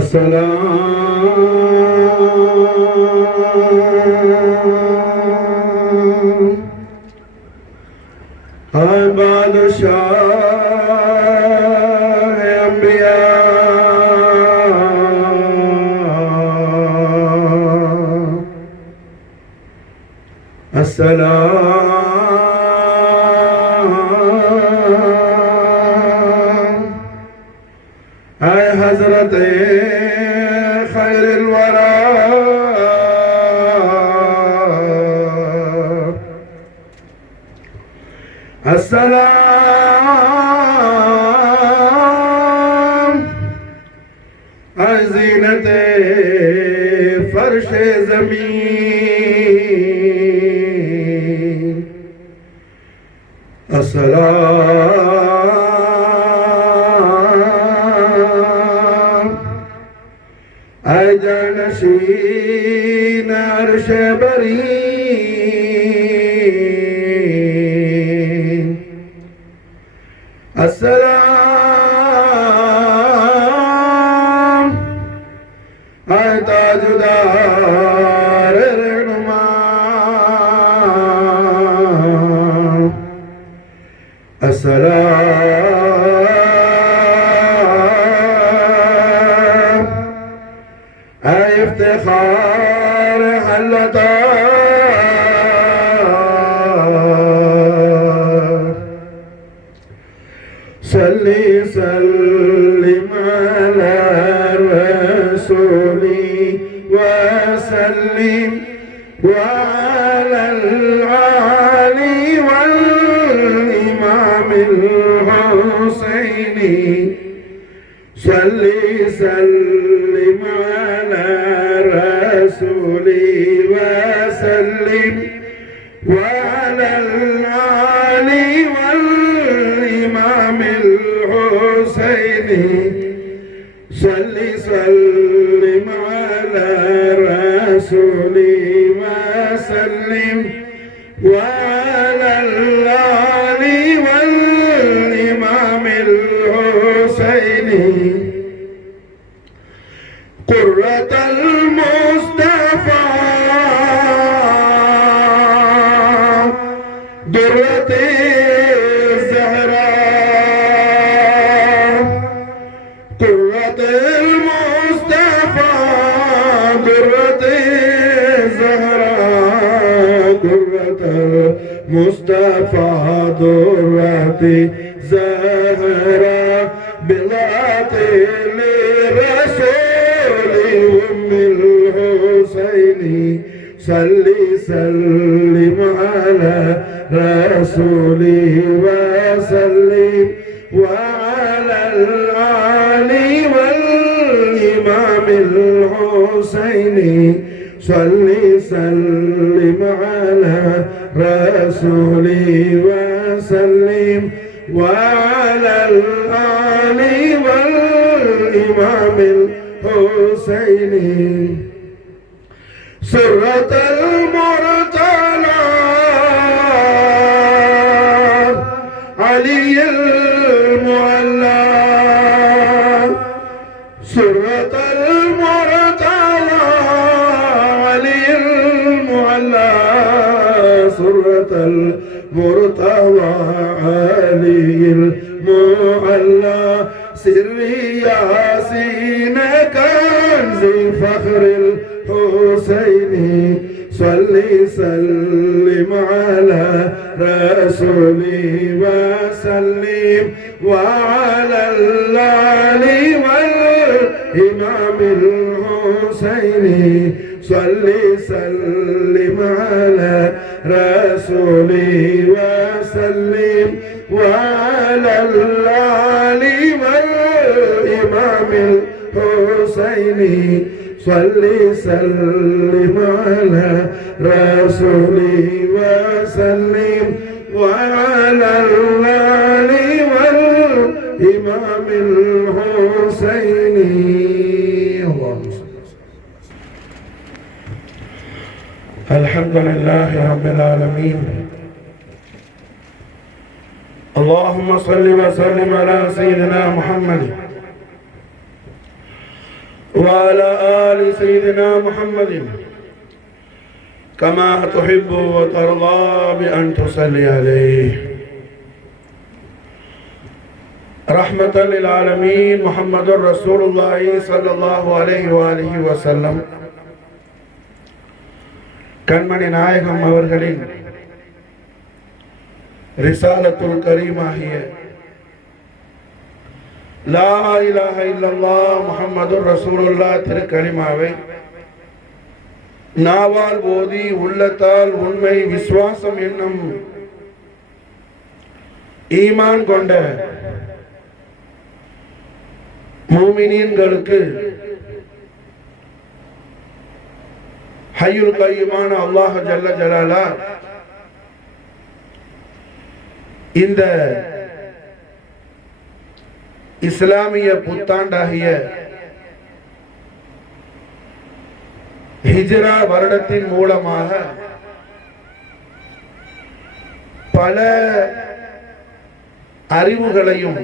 السلام آئے بادشاہ انبیاء السلام آئے حضرت خیر الورى السلام آئے زینت فرش زمین السلام آئے جانشین عرش برین السلام آئے تاجدار رہنما السلام آئے افتخار حلدار صلی سلم علی رسولی وسلم وعلى العالي والإمام الحسيني صلي سلم على رسولي وسلم وعلى العالي والإمام الحسيني صلي سلم على رسولي وسلم وعلى العالي والإمام الحسيني قرة المصطفى درة الزهراء قرة المصطفى درة الزهراء قرة المصطفى درة الزهراء بلات لرسول أم الحسين صلي سلم على رسولي وسلم وعلى العالي والإمام الحسيني صلي سلم على رسولي وسلم وعلى العالي والإمام الحسيني سرة المرتضى علي المعلى سرة المرتضى علي المعلى سرة المرتضى علي المعلى سري ياسين كنز فخر الحسيني صلي سلم على رسولي وسلم وعلى العالي والإمام الحسيني صلي سلم على رسولي وسلم وعلى العالي والإمام الحسيني صلي سلم على رسولي وسلم وعلى العالي والإمام الحسيني اللهم صل. الحمد لله رب العالمين اللهم صل وسلم على سيدنا محمد وعلى آل سيدنا محمد كما تحب وترضى بأن تصلي عليه رحمة للعالمين محمد رسول الله صلى الله عليه وآله وسلم கண்மணி நாயகம் அவர்களின் ரிசாலத்துல் கரீமாகிய லா இலாஹ இல்லல்லாஹ் முஹம்மதுர் ரசூலுல்லாஹ் திருக்கலிமாவை நாவால் ஓதி உள்ளத்தால் உண்மை விசுவாசம் என்னும் ஈமான் கொண்ட மூமினீன்களுக்கு ஹய்யுல் கய்யூமான அல்லாஹ் ஜல்ல ஜலாலா இந்த இஸ்லாமிய புத்தாண்டாகிய ஹிஜ்ரா வருடத்தின் மூலமாக பல அறிவுகளையும்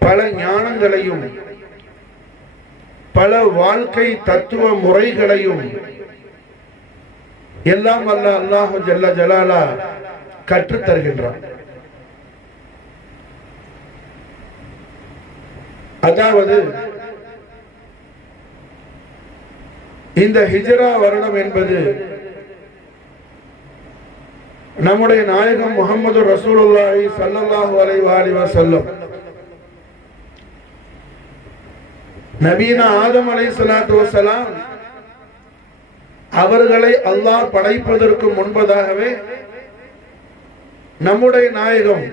பல ஞானங்களையும் பல வாழ்க்கை தத்துவ முறைகளையும் எல்லாம் அல்லாஹ் ஜல்ல ஜலாலா கற்றுத் தருகின்றான். அதாவது இந்த ஹிஜ்ரா வருடம் என்பது நம்முடைய நாயகம் முஹம்மது ரசூலுல்லாஹி ஸல்லல்லாஹு அலைஹி வஸல்லம் நபீனா ஆதம் அலைஹிஸ்ஸலாத்து வஸலாம் அவர்களை அல்லாஹ் படைப்பதற்கு முன்பதாகவே நம்முடைய நாயகம்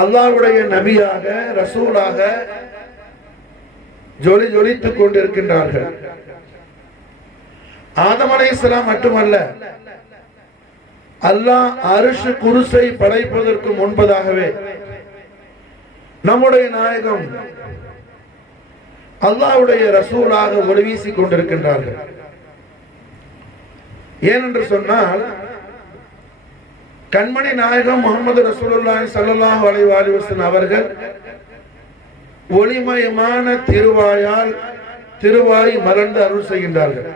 அல்லாஹ்வுடைய நபியாக ரசூலாக ஜொலித்துக் கொண்டிருக்கின்றார்கள். ஆதம் அலைஹிஸ்ஸலாம் மட்டுமல்ல, அல்லாஹ் அர்ஷ் குர்ஸை படைப்பதற்கு முன்பதாகவே நம்முடைய நாயகம் அல்லாஹ்வுடைய ரசூலாக ஒளி வீசிக் கொண்டிருக்கின்றார்கள். ஏனென்று சொன்னால் கண்மணி நாயகம் முஹம்மது ரசூலுல்லாஹி ஸல்லல்லாஹு அலைஹி வஸல்லம் அவர்கள் ஒளிமயமான திருவாய் மலர்ந்து அருள் செய்கின்றார்கள்.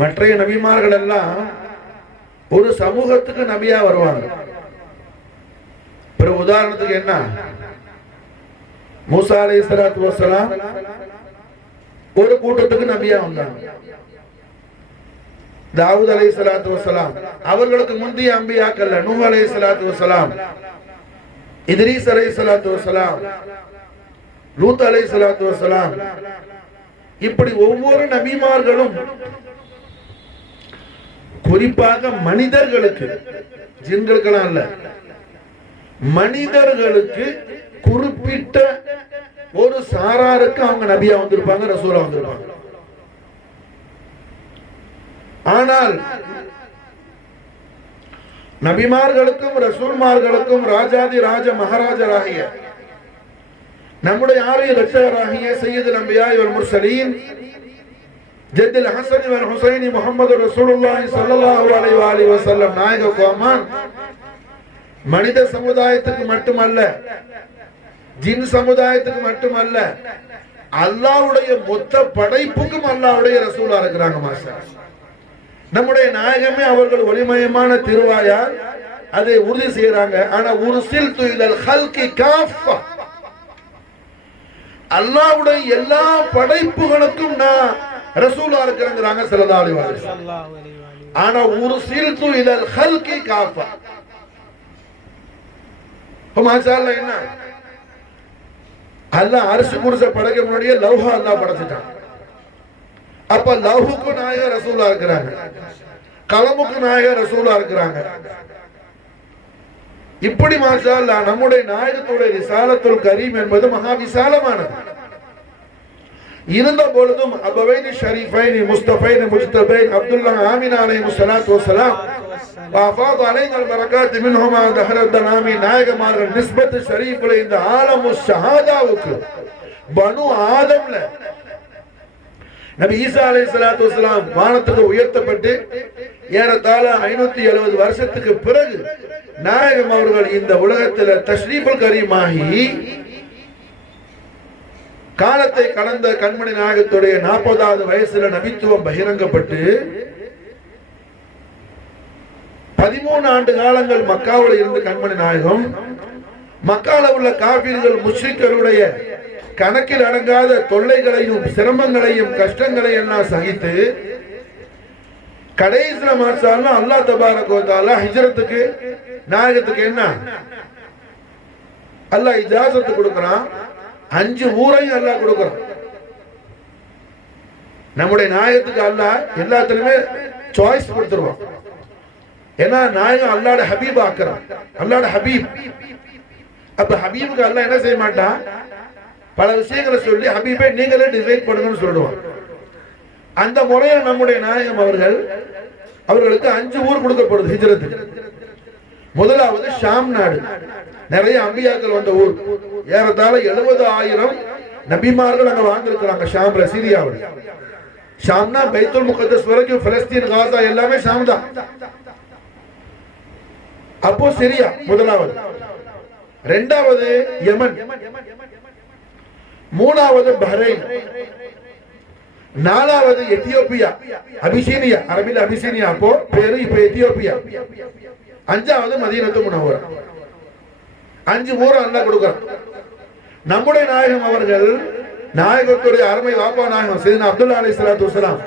மற்ற நபிமார்கள் எல்லாம் ஒரு சமூகத்துக்கு நபியா வருவாங்க. உதாரணத்துக்கு என்ன, மூசா அலைஹிஸ்ஸலாத்து வஸலாம் ஒரு கூட்டத்துக்கு நபியா வந்தாங்க. தாவூத் அலைஹிஸ்ஸலாத்து வஸலாம் அவர்களுக்கு முந்தைய அம்பியாக்கள் நூஹ் அலைஹிஸ்ஸலாத்து வஸலாம், இத்ரீஸ் அலைஹிஸ்ஸலாத்து வஸலாம், லூத் அலைஹிஸ்ஸலாத்து வஸலாம், இப்படி ஒவ்வொரு நபிமார்களும் குறிப்பாக மனிதர்களுக்கு, ஜின்களுக்கெல்லாம் அல்ல, மனிதர்களுக்கு குறிப்பிட்ட ஒரு சாராருக்கு அவங்க நபியா வந்திருப்பாங்க, ரசூலா வந்திருப்பாங்க. ஆனால் நபிமார்களுக்கும் ரசூல்மார்களுக்கும் ராஜாதி ராஜ மகாராஜராகிய நம்முடைய ஆரிய ரட்சகராகிய சையதுல் அன்பியா வல் முர்சலீன் ஜத்துல் ஹஸன் வல் ஹுசைன் முஹம்மது ரசூலுல்லாஹி ஸல்லல்லாஹு அலைஹி வஸல்லம் நாயக கோமான் மனித சமுதாயத்துக்கு மட்டுமல்ல, ஜின் சமுதாயத்துக்கு மட்டுமல்ல, அல்லாஹ்வுடைய மொத்த படைப்புக்கும் அல்லாஹ்வுடைய ரசூலா இருக்கிறாங்க. மாஷா நம்முடைய நாயகமே அவர்கள் ஒளிமயமான திருவாயால் அதை உறுதி செய்யறாங்க. ஆனா உர்சில்து இலல் ஹல்கி காஃபா, அல்லாஹ்வுடைய எல்லா படைப்புகளுக்கும் நான் ரசூலா இருக்கிறேங்கறாங்க ஸல்லல்லாஹு அலைஹி வஸல்லம். ஆனா உர்சில்து இலல் ஹல்கி காஃபா, மாஷாஅல்லாஹ். என்ன அல்லாஹ் அர்ஷ் குர்ஸை படைக்க முன்னாடியே லௌஹா அல்லாஹ் படைச்சிட்டான். அப்ப லௌஹுக்கு நாயக ரசூலா இருக்கிறாங்க, கலமுக்கு நாயக ரசூலா இருக்கிறாங்க. இப்படி மாஷா அல்லாஹ் நம்முடைய நாயகத்துடைய ரிசாலத்துல் கரீம் என்பது மகா விசாலமானது. இருந்த பொழுதும் அபவைனி ஷரீஃபைனி முஸ்தஃபைனி முஜ்தபைன் அப்துல்லாஹ் ஆமினா அலைஹிஸ்ஸலாத்து வஸ்ஸலாம் வஃபாத் அலைஹில் பரக்காத் மின்ஹுமா தஹரத் நாமி நாயகமார்கள் நிஸ்பத் ஷரீஃபுல இந்த ஆலமு ஷஹாதாவுக்கு பனு ஆதம்ல நபி ஈசா அலைஹிஸ்ஸலாத்து வஸ்ஸலாம் வானத்துக்கு உயர்த்தப்பட்டு ஏறத்தாழ 570 வருஷத்துக்கு பிறகு நாயகம் அவர்கள் இந்த உலகத்தில் தஷ்ரீஃபுல் கரீமாகி காலத்தை கடந்த கண்மணி நாயகத்துடைய 40வது வயசுல நபித்துவம் பகிரங்கப்பட்டு 13 ஆண்டு காலங்கள் மக்காவில் இருந்து கண்மணி நாயகம் மக்கால உள்ள காபீர்கள் முஷ்ரிக்களுடைய கணக்கில் அடங்காத தொல்லைகளையும் சிரமங்களையும் கஷ்டங்களையும் எல்லாம் சகித்து கடைசில மாசால அல்லாஹ் தபாரக வ தஆலா ஹிஜ்ரத்துக்கு நாயகத்துக்கு என்ன அல்லாஹ் இஜாசத் கொடுக்கறான். 5 ஊரையும் அல்லாஹ் கொடுக்கறான். நம்முடைய நாயகத்துக்கு அல்லாஹ் எல்லாத்துலயுமே சாய்ஸ் கொடுத்துருவான். ஏன்னா நாயகம் அல்லாஹ்ட ஹபீப் ஆக்குறான். அல்லாஹ்ட ஹபீப். அப்ப ஹபீபுக்கு அல்லாஹ் என்ன செய்ய மாட்டான், பல விஷயங்களை சொல்லி ஹபீபை நீங்களே டிசைட் பண்ணுங்கன்னு சொல்லுவான். அந்த முறையில் நம்முடைய நாயகம் அவர்களுக்கு 5 ஊர் கொடுக்கப்படுது ஹிஜ்ரத்துக்கு. முதலாவது ஷாம் நாடு, நிறைய அம்பியாக்கள் வந்த ஊர். ஏறத்தாழ 70,000 நபிமார்கள் அங்க வாழ்ந்திருக்கிறாங்க ஷாம்ல, சிரியாவில். ஷாம்னா பைத்துல் முகத்தஸ் வரைக்கும் பலஸ்தீன், காசா எல்லாமே ஷாம் தான். அப்போ சிரியா முதலாவது. இரண்டாவது யமன், மூணாவது பஹ்ரைன், நாலாவது எத்தியோப்பியா, அபிசீனியா, அரபில அபிசீனியா அப்போ பேரு, இப்ப எத்தியோப்பியா. அஞ்சாவது மதீனத்து முனவ்வரா. 5 ஊர் அல்லாஹ் கொடுக்கிறான். நம்முடைய நாயகம் அவர்கள் நாயகத்துடைய அருமை வாப்பா நாயகம் சையதுனா அப்துல்லா அலைஹிஸ்ஸலாத்து வஸலாம்,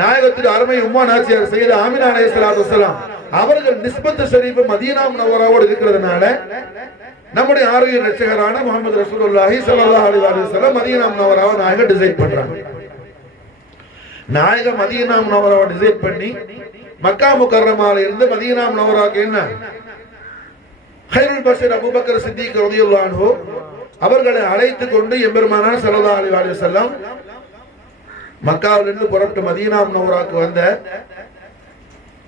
நாயகத்துடைய அருமை உம்மா நாச்சியார் சையதா ஆமினா அலைஹிஸ்ஸலாத்து வஸலாம் அவர்கள் நிஸ்பத் ஷரீஃப் மதீனா முனவ்வராவோடு இருக்கிறதுனால நம்முடைய ஆரோக்கிய ரட்சகரான முஹம்மது ரசூலுல்லாஹி ஸல்லல்லாஹு அலைஹி வஸல்லம் மதீனா முனவ்வராவை நாயகம் டிசைட் பண்றாங்க. நாயகம் மதீனா முனவ்வராவை டிசைட் பண்ணி மக்கா முக்கர்ரமால இருந்து மதீனா முனவ்வராவுக்கு என்ன ஹைருல் பஷர் அபூபக்கர் சித்திக் ரலியல்லாஹு அன்ஹு அவர்களை அழைத்து கொண்டு எம்பெருமானார் ஸல்லல்லாஹு அலைஹி வஸல்லம் மக்காவிலிருந்து இருந்து புறப்பட்டு மதீனா முனவ்வராவுக்கு வந்த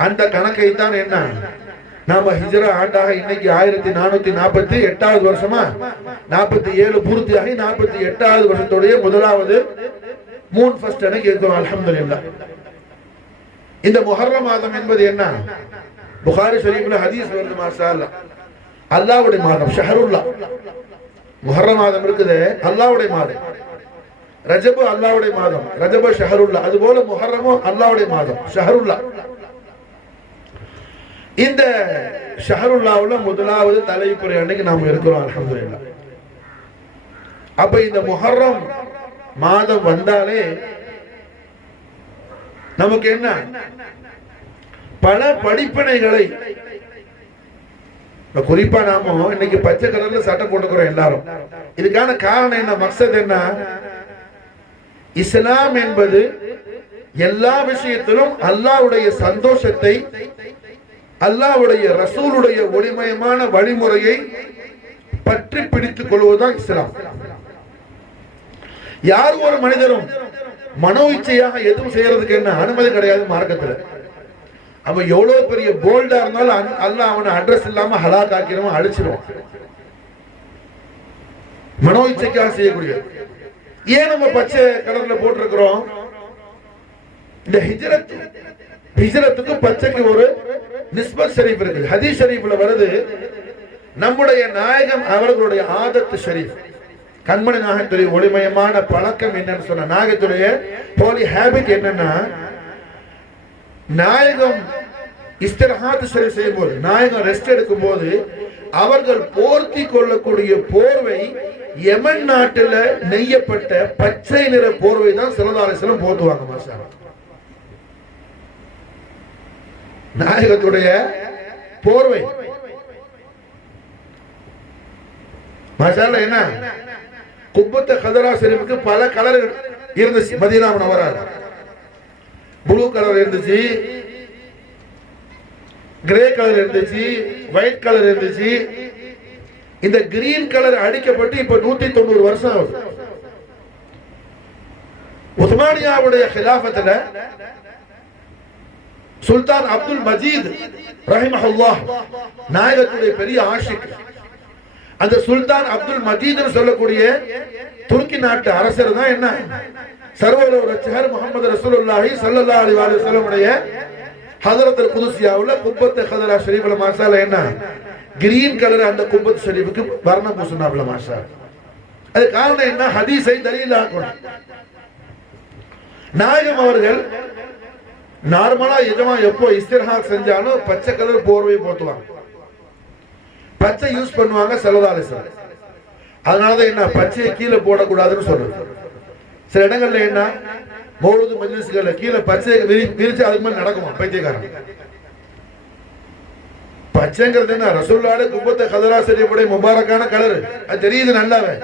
அந்த கணக்கை தான் என்ன நாம ஹிஜ்ரா ஆண்டாக இன்னைக்கு 1448வது வருஷமா 47 பூர்த்தியாகி 48வது வருஷத்துடைய முதலாவது மூன் ஃபர்ஸ்ட் அன்னைக்கு இருக்கிறோம். அல்ஹம்துலில்லாஹ். இந்த முஹர்ரம் மாதம் என்பது என்ன, புகாரி ஷரீஃப்ல ஹதீஸ் வருது. மாஷா அல்லாஹ், அல்லாஹ்வுடைய மாதம் ஷஹருல்லாஹ். முஹர்ரம் மாதம் இருக்குது அல்லாஹ்வுடைய மாதம். ரஜபு அல்லாஹ்வுடைய மாதம், ரஜபு ஷஹருல்லாஹ். அதுபோல முஹர்ரமும் அல்லாஹ்வுடைய மாதம் ஷஹருல்லாஹ். இந்த ஷஹருல்லாஹ்வுல முதலாவது தலைப்புரை அன்னைக்கு நாம இருக்கிறோம். அல்ஹம்துலில்லாஹ். அப்ப இந்த முஹர்ரம் மாதம் வந்தாலே நமக்கு என்ன பல படிப்பினைகளை, குறிப்பா நாம இன்னைக்கு பச்சை கலர்ல சட்டை போட்டுக்கிறோம் எல்லாரும். இதுக்கான காரணம் என்ன, மக்சத் என்ன, இஸ்லாம் என்பது எல்லா விஷயத்திலும் அல்லாஹ்வுடைய சந்தோஷத்தை, அல்லாஹ்வுடைய ரசூலுடைய ஒளிமயமான வழிமுறையை பற்றி பிடித்துக் கொள்வதுதான் இஸ்லாம். யார் ஒரு மனிதரும் மனோ இச்சையாக எதுவும் செய்யறதுக்கு என்ன அனுமதி கிடையாது மார்க்கத்துல. அவன் எவ்வளவு பெரிய போல்டா இருந்தாலும் அல்லாஹ் அவனை அட்ரஸ் இல்லாம ஹலாக் ஆக்கிடுவான், அழிச்சிருவான். மனோ இச்சைக்காக செய்யக்கூடிய ஏன் நம்ம பச்சை கலர்ல போட்டிருக்கிறோம், இந்த ஹிஜ்ரத்துக்கு பச்சைக்கு ஒரு நிஸ்பத் ஷரீஃப் இருக்கு. ஹதீஸ் ஷரீஃப்ல வருது, நம்முடைய நாயகம் அவர்களுடைய ஆதத் ஷரீஃப், கண்மணி நாயகத்துடைய ஒளிமயமான பழக்கம் என்னன்னு சொன்ன நாயகத்துடைய ஹோலி ஹேபிட் என்னன்னா, நாயகம் இஸ்திராஹத் ஷரீஃப் செய்யும் போது, நாயகம் ரெஸ்ட் எடுக்கும் போது அவர்கள் போர்த்தி கொள்ளக்கூடிய போர்வை யமன் நாட்டுல நெய்யப்பட்ட பச்சை நிற போர்வை தான் ஸல்லல்லாஹு அலைஹி வஸல்லம் போட்டுவாங்க. மாஷா அல்லாஹ். நாயகத்துடைய போர்வை மாஷா அல்லாஹ். என்ன குப்பத்த கதரா ஷரீஃபுக்கு பல கலர் இருந்துச்சு. மதீனா முனவ்வரால ப்ளூ கலர் இருந்துச்சு, கிரே கலர் இருந்துச்சு, ஒயிட் கலர் இருந்துச்சு. இந்த கிரீன் கலர் அடிக்கப்பட்டு இப்ப 190 வருஷம் ஆகுது. உஸ்மானியாவுடைய கிலாஃபத்துல சுல்தான் அப்துல் மஜீத் ரஹிமஹுல்லாஹ் நாயகத்துடைய பெரிய ஆஷிக். அந்த சுல்தான் அப்துல் மஜீத் சொல்லக்கூடிய துருக்கி நாட்டு அரசர் தான் என்ன சர்வலோக ரட்சகர் முஹம்மது ரசூலுல்லாஹி ஸல்லல்லாஹு அலைஹி வஸல்லம் உடைய ஹஜ்ரத்துல் குதுஸியாவுல குப்பத் கதரா ஷரீஃப்ல மாஷா அல்லாஹ் என்ன கிரீன் கலர் அந்த குப்பத் ஷரீஃபுக்கு வர்ணம் பூசினாப்ல. மாஷா அது காரணம் என்ன? ஹதீஸை தலீலாக்கணும். நாயகம் அவர்கள் நார்மலா எஜமா எப்போ இஸ்திரஹா செஞ்சாலும் பச்சை கலர் போர்வை போட்டுவாங்க, பச்சை யூஸ் பண்ணுவாங்க ஸல்லல்லாஹு அலைஹி வஸல்லம். அதனாலதான் என்ன பச்சையை கீழே போடக்கூடாதுன்னு சொல்றது. சில இடங்கள்ல என்ன மௌலூது மஜ்லிஸ்கள்ல கீழே பச்சையை விரிச்சு அதுக்கு மேல நடக்குமா பைத்தியக்காரன். பச்சைங்கிறது என்ன? ரசூலுல்லாஹி குப்பத்தை கதரா ஷரீஃபுடைய முபாரக்கான கலர், அது தெரியுது நல்லாவே.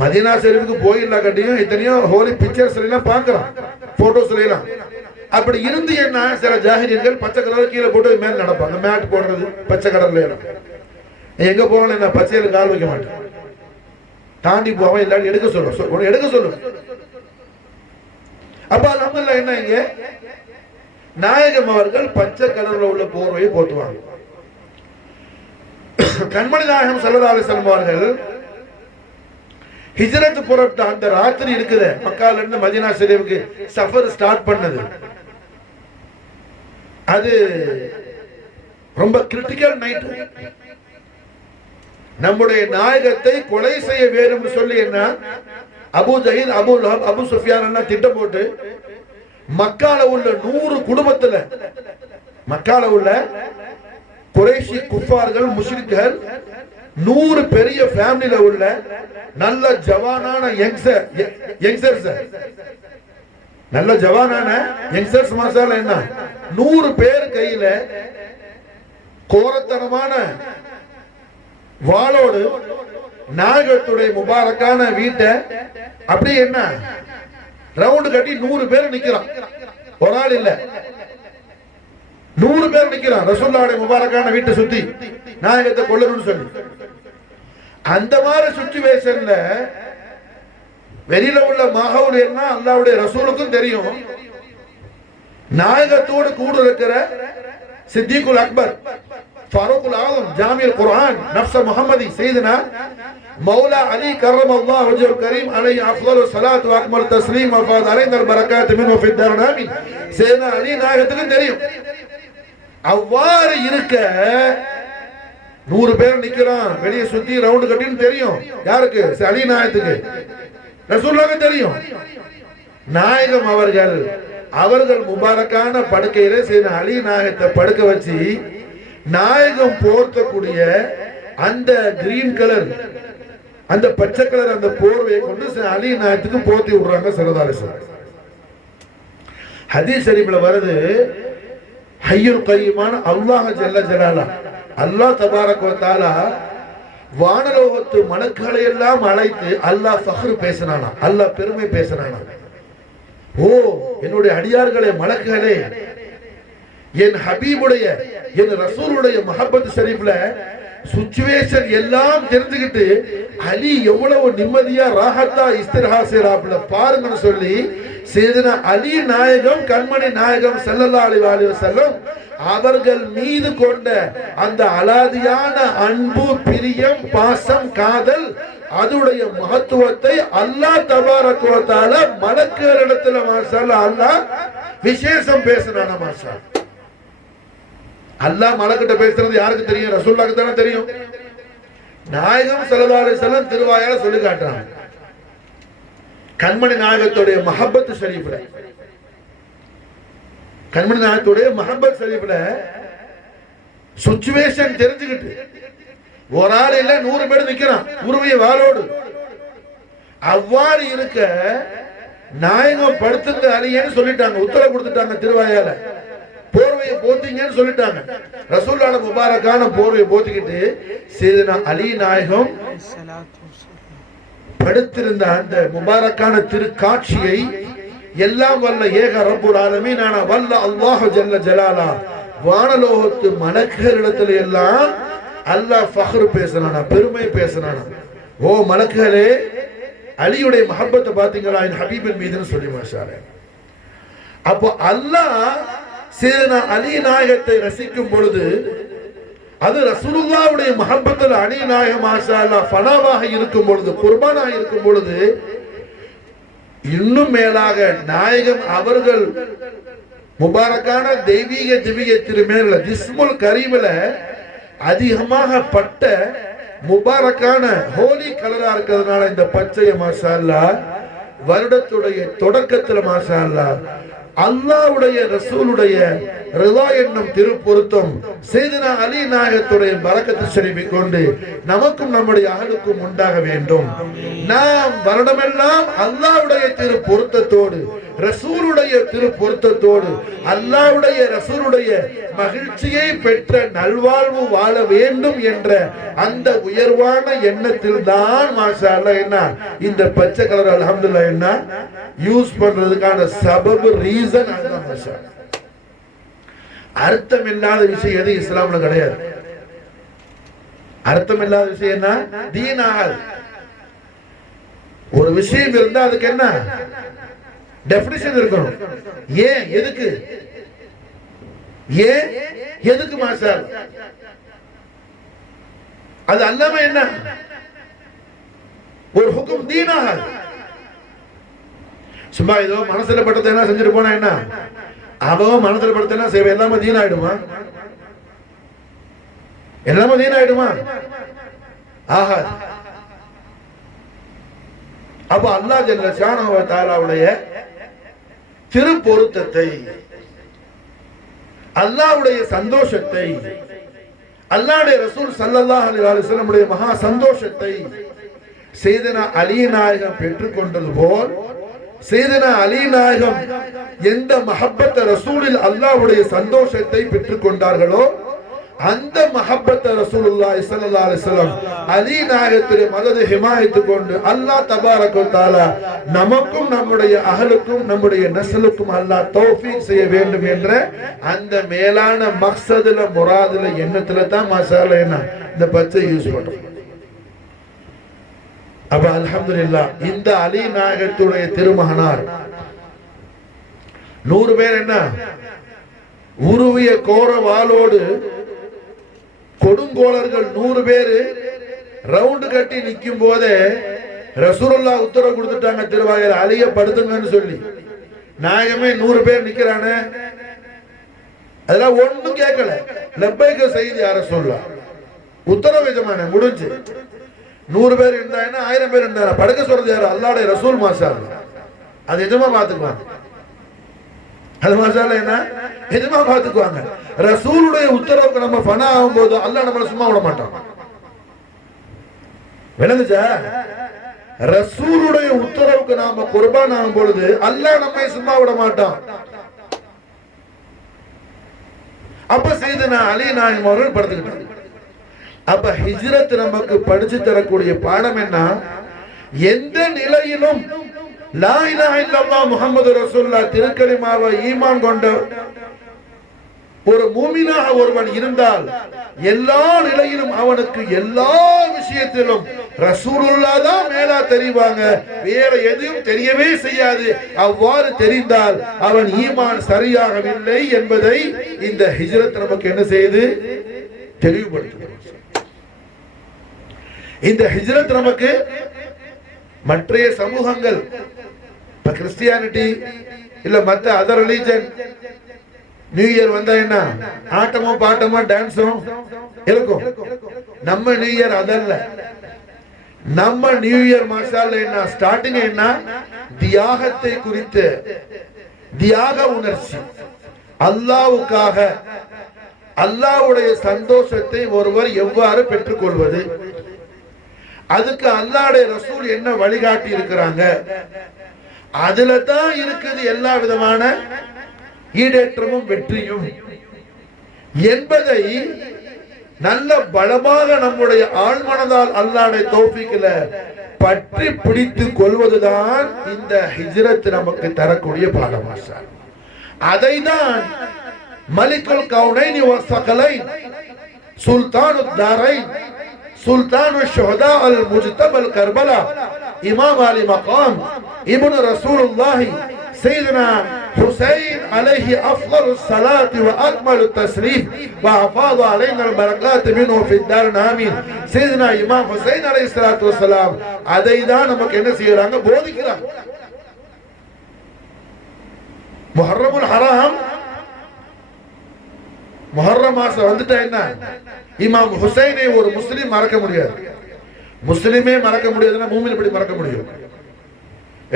மதீனா ஷரீஃபுக்கு போயில்லா கட்டியும் எத்தனையோ ஹோலி பிக்சர்ஸ் எல்லாம் பார்க்கலாம், போட்டோஸ் எல்லாம். அப்படி இருந்து என்ன சில ஜாஹிரியர்கள் பச்சை கலர் கீழே போட்டு மேல நடப்பாங்க, மேட் போடுறது பச்சை கலர்ல எல்லாம். எங்க போகணும் என்ன பச்சையில கால் வைக்க மாட்டேன், தாண்டி போவேன், எல்லாரும் எடுக்க சொல்லும், எடுக்க சொல்லும். அப்ப அல்ஹம்துலில்லாஹ் என்ன இங்க நாயகம் அவர்கள் பச்சை கலர்ல உள்ள போர்வையை போட்டுவாங்க. கண்மணி நாயகம் ஸல்லல்லாஹு அலைஹி வஸல்லம் அவர்கள் ஹிஜ்ரத் புறப்பட்ட அந்த ராத்திரி இருக்குது, மக்கால இருந்து மதீனா ஷரீஃபுக்கு சஃபர் ஸ்டார்ட் பண்ணது. அது ரொம்ப கிரிட்டிக்கல் நைட். நம்முடைய நாயகத்தை கொலை செய்ய வேண்டும் சொல்லி என்ன Abu Jahl, Abu Lahab, Abu Sufiyan எல்லாம் திட்டம் போட்டு மக்கால உள்ள 100 குடும்பத்துல, மக்கால உள்ள குறைஷி குஃபார்கள் முஷ்ரிக்குகள் 100 பெரிய ஃபேமிலில உள்ள நல்ல ஜவானான யங்ஸ்டர்ஸ், நல்ல ஜவானான யங்ஸ்டர்ஸ் மசாலா என்ன 100 பேர் கையில கோரத்தனமான வாளோடு நாயகத்துடைய முபாரக்கான வீட்டை அப்படி என்ன ரவுண்ட் கட்டி 100 பேர் நிக்கிறான். ஒரு ஆள் இல்ல, 100 பேர் நிக்கிறான் ரசூலுல்லாஹி முபாரக்கான வீட்டை சுத்தி நாயகத்தை கொல்லணும்னு சொல்லி. அந்த மாதிரி சிச்சுவேஷன்ல வெளியில உள்ள மாஹவுல் என்ன அல்லாஹ்வுடைய ரசூலுக்கும் தெரியும். நாயகத்தோடு கூட இருக்கிற சித்திகுல் அக்பர், फारूकुल आज़म, जामिउल कुरान, नफ्स मुहम्मदी, सैयदना मौला अली करमल्लाहु वजहुल करीम अलैहि अफदलुस ஸலாத்து வ அக்மல் தஸ்லீம் வ ஃபாத் அலைஹில் பரக்காத்து மின்ஹு ஃபித் தர்ன் ஆமீன். சையதனா அலி நாயகத்துக்கு தெரியும். அவ்வாறு இருக்க 100 பேர் நிக்கிறான் வெளியே சுத்தி ரவுண்ட் கட்டின்னு தெரியும். யாருக்கு? அலி நாயகத்துக்கு. ரசூலுல்லாஹ்க்கு தெரியும். நாயகம் அவர்கள் முபாரக்கான படுக்கையில சையதனா அலி நாயகத்தை படுக்க வச்சு நாயகம் போர்த்தக்கூடிய அந்த கிரீன் கலர், அந்த பச்சை கலர் அந்த போர்வையை கொண்டு அலி நாயகத்துக்கு போர்த்தி விடுறாங்க ஸல்லல்லாஹு அலைஹி வஸல்லம். ஹதீஸ் ஷரீஃப்ல வருது, ஹய்யுல் கய்யூமான அல்லாஹ் ஜல்ல ஜலாலா, அல்லாஹ் தபாரக வ தஆலா வானலோகத்து மலக்குகளை எல்லாம் அழைத்து அல்லாஹ் ஃபக்ர் பேசினானா, அல்லாஹ் பெருமை பேசினானா. ஓ என்னுடைய அடியார்களே, மலக்குகளே, என் ஹபீபுடைய என் ரசூலுடைய முஹப்பத் ஷரீஃப்ல சிச்சுவேஷன் எல்லாம் தெரிஞ்சுக்கிட்டு அலி எவ்வளவு நிம்மதியா ராஹத்தா இஸ்திரஹா செய்றாப்ல பாருங்கன்னு சொல்லி சையதுனா அலி நாயகம் கண்மணி நாயகம் ஸல்லல்லாஹு அலைஹி வஸல்லம் அவர்கள் மீது கொண்ட அந்த அலாதியான அன்பு, பிரியம், பாசம், காதல், அதுடைய மகத்துவத்தை அல்லாஹ் தபாரக வ தஆலா மலக்குகளிடத்துல மாஷாஅல்லாஹ் அல்லாஹ் விசேஷம் பேசினானா. மாஷாஅல்லாஹ் அல்லாஹ் மலக்கிட்ட பேசுறது யாருக்கு தெரியும்? ரசூலுல்லாஹ்க்கு தானே தெரியும். நாயகம் ஸல்லல்லாஹு அலைஹி வஸல்லம் திருவாயால சொல்லி காட்டுறாங்க. கண்மணி நாயகத்துடைய மஹப்பத் ஷரீஃப்ல, கண்மணி நாயகத்துடைய மஹப்பத் ஷரீஃப்ல சிச்சுவேஷன் தெரிஞ்சுக்கிட்டு ஒரு ஆள் இல்ல 100 பேர் நிக்கிறான் உருவிய வாளோடு. அவ்வாறு இருக்க நாயகம் படுத்துங்க அலியன்னு சொல்லிட்டாங்க, உத்தரவு கொடுத்துட்டாங்க திருவாயால. போர்வையை போத்திங்கன்னு சொல்லிட்டாங்க. ரசூலுல்லாஹி முபாரக்கான போர்வையை போத்திக்கிட்டு சையதுனா அலி நாயகம் படுத்திருந்த அந்த முபாரக்கான திருக்காட்சியை எல்லாம் வல்ல ஏக ரப்புல் ஆலமீன் ஆன வல்ல அல்லாஹ் ஜல்ல ஜலாலா வானலோகத்து மலக்குகளிடத்தில் எல்லாம் அல்லாஹ் ஃபக்ர் பேசினானா, பெருமை பேசினானா. ஓ மலக்குகளே, அலியுடைய மஹப்பத்தை பாத்தீங்களா என் ஹபீபின் மீதுன்னு சொல்லி. மாஷாஅல்லாஹ். அப்போ அல்லாஹ் சையதுனா அலி நாயகத்தை ரசிக்கும் பொழுது அது ரசூலுல்லாஹ்வுடைய மஹப்பத்தில் அலி நாயகம் மாஷாஅல்லாஹ் ஃபனாவாக இருக்கும் பொழுது, குர்பானாக இருக்கும் பொழுது இன்னும் மேலாக நாயகம் அவர்கள் முபாரக்கான தெய்வீக திவ்ய திருமேல ஜிஸ்முல் கரீம்ல அதிகமாக பட்ட முபாரக்கான ஹோலி கலரா இருக்கிறதுனால இந்த பச்சைய மாஷா அல்லாஹ் வருடத்துடைய தொடக்கத்துல மாஷா அல்லாஹ் அல்லாஹ்வுடைய ரசூலுடைய ரிதா என்னும் திருப்பொருத்தம் சையதுனா அலி நாயகத்துடைய பரக்கத்து ஷரீஃபை கொண்டு நமக்கும் நம்முடைய அஹலுக்கும் உண்டாக வேண்டும். நாம் வருடமெல்லாம் அல்லாஹ்வுடைய திருப்பொருத்தத்தோடு ரசூலுடைய திருப்பொருத்தத்தோடு அல்லாஹ்வுடைய ரசூலுடைய மகிழ்ச்சியை பெற்ற நல்வாழ்வு வாழ வேண்டும் என்ற அந்த உயர்வான எண்ணத்தில் தான் மாஷா அல்லாஹ் என்ன இந்த பச்சை கலர் அல்ஹம்துலில்லாஹ் என்ன யூஸ் பண்றதுக்கான சபபு ரீசன் அதுதான் மாஷா. அர்த்தம் இல்லாத விஷயம் எது இஸ்லாம்ல கிடையாது. அர்த்தம் இல்லாத விஷயம் என்ன தீனால் ஒரு விஷயம் இருந்தா அதுக்கு என்ன டெஃபினிஷன் இருக்கணும். ஏன் எதுக்கு ஏன் எதுக்கு மாஷா அது அல்லாம என்ன ஒரு ஹுக்கும் தீனாக சும்மா ஏதோ மனசுல பட்டதை என்ன செஞ்சுட்டு போனா என்ன அவன் மனசுல படுத்தனா சேவை எல்லாமே தீனாயிடுமா? எல்லாமே தீனாயிடுமா? ஆஹா. அப்ப அல்லாஹ் ஜல்ல ஷானஹு வ தஆலாவுடைய திருப்பொருத்தத்தை அல்லாஹ்வுடைய சந்தோஷத்தை அல்லாஹ்வுடைய ரசூல் ஸல்லல்லாஹு அலைஹி வஸல்லம் உடைய மகா சந்தோஷத்தை சையதுனா அலி நாயகம் பெற்றுக்கொண்டது போல் சையதுனா அலி நாயகம் எந்த மஹப்பத் ரசூலில் அல்லாஹ்வுடைய சந்தோஷத்தை பெற்றுக் கொண்டார்களோ அந்த மஹப்பத் ரசூலுல்லாஹி ஸல்லல்லாஹு அலைஹி வஸல்லம் அலி நாயகத்துடைய மதது ஹிமாயத்து கொண்டு அல்லாஹ் தபாரக வ தஆலா நமக்கும் நம்முடைய அஹலுக்கும் நம்முடைய நஸ்லுக்கும் அல்லாஹ் தௌஃபீக் செய்ய வேண்டும் என்ற அந்த மேலான மக்சதுல முராதுல எண்ணத்துல தான் மாஷா அல்லாஹ் என்ன இந்த பச்சை யூஸ் பண்றோம். அப்ப அல்ஹம்துலில்லாஹ் இந்த அலி நாயகத்துடைய திருமகனார் 100 பேர் என்ன உருவிய கோர வாளோடு கொடுங்கோளர்கள் 100 பேர் ரவுண்டு கட்டி நிக்கும் போதே ரசூலுல்லாஹ் உத்தரவு கொடுத்துட்டாங்க திருவாயில அலிய படுத்துங்கன்னு சொல்லி. நாயகமே 100 பேர் நிக்கிறானே அதெல்லாம் ஒண்ணும் கேட்கல. லப்பைக செய்தி யார சொல்லலாம் உத்தரவு எஜமான முடிஞ்சு 100 பேர் இருந்தாங்கன்னா 1000 பேர் இருந்தாரா படுக்க சொல்றது யாரு அல்லாஹ்வுடைய ரசூல் மாஷா அல்லாஹ். அது எஜமா பாத்துக்குவாங்க. அது மாஷா அல்லாஹ் என்ன எஜமா பாத்துக்குவாங்க. ரசூலுடைய உத்தரவுக்கு நம்ம ஃபனா ஆகும்போது அல்லாஹ் நம்மள சும்மா விட மாட்டான். விளங்குச்சா? ரசூலுடைய உத்தரவுக்கு நாம குர்பான் ஆகும் பொழுது அல்லாஹ் நம்மை சும்மா விட மாட்டான். அப்ப சையதுனா அலி நாயகம் அவர்கள் படுத்துக்கிட்டாங்க. அப்ப ஹிஜ்ரத் நமக்கு படிச்சு தரக்கூடிய பாடம் என்ன? எந்த நிலையிலும் லா இலாஹ இல்லல்லாஹ் முஹம்மது ரசூலுல்லாஹ் திருக்கலிமாவை ஈமான் கொண்ட ஒரு மூமினாக ஒருவன் இருந்தால் எல்லா நிலையிலும் அவனுக்கு எல்லா விஷயத்திலும் ரசூலுல்லாஹ் தான் மேலா தெரிவாங்க, வேற எதுவும் தெரியவே செய்யாது. அவ்வாறு தெரிந்தால் அவன் ஈமான் சரியாகவில்லை என்பதை இந்த ஹிஜ்ரத் நமக்கு என்ன செய்து தெளிவுபடுத்துகிறது. இந்த ஹிஜ்ரத் நமக்கு மற்ற சமூகங்கள் கிறிஸ்டியானிட்டி இல்ல மற்ற அதர் ரிலிஜன் நியூ இயர் வந்தா என்ன ஆட்டமும் பாட்டமும் டான்ஸும் இருக்கும். நம்ம நியூ இயர் அதல்ல. நம்ம நியூ இயர் மாஷால்ல என்ன ஸ்டார்டிங் என்ன தியாகத்தை குறித்து தியாக உணர்ச்சி அல்லாஹ்வுக்காக அல்லாஹ்வுடைய சந்தோஷத்தை ஒருவர் எவ்வாறு பெற்றுக்கொள்வது, அதுக்கு அல்லாஹ்வுடைய ரசூல் என்ன வழிகாட்டி இருக்கிறாங்க, அதுல தான் இருக்குது எல்லா விதமான ஈடேற்றமும் வெற்றியும் என்பதை நல்ல பலமாக நம்முடைய ஆழ்மனதால் அல்லாஹ்வுடைய தௌஃபீக்ல பற்றி பிடித்து கொள்வதுதான் இந்த ஹிஜ்ரத் நமக்கு தரக்கூடிய பாடமாஷா. அதைதான் மலிக்குல் கௌனைன் வ ஸகலைன் சுல்தானுத் தாரைன் சுல்தானு ஷுஹதா அல் முஜ்தபல் கர்பலா இமாம் அலி மகாம் இப்னு ரசூலுல்லாஹி سيدنا حسين عليه أفضل الصلاة وأكمل التسليم وأفاض علينا البركات منه في الدار آمين. سيدنا إمام حسين عليه الصلاة والسلام அதைதான் நமக்கு என்ன செய்யறாங்க போதிக்கிறாங்க. முஹர்ரமுல் ஹராம் முஹர்ரம் மாசம் வந்துட்டா என்ன இமாம் ஹுசைனை ஒரு முஸ்லிம் மறக்க முடியாது. முஸ்லிமே மறக்க முடியாதுன்னா மூமின் எப்படி மறக்க முடியும்?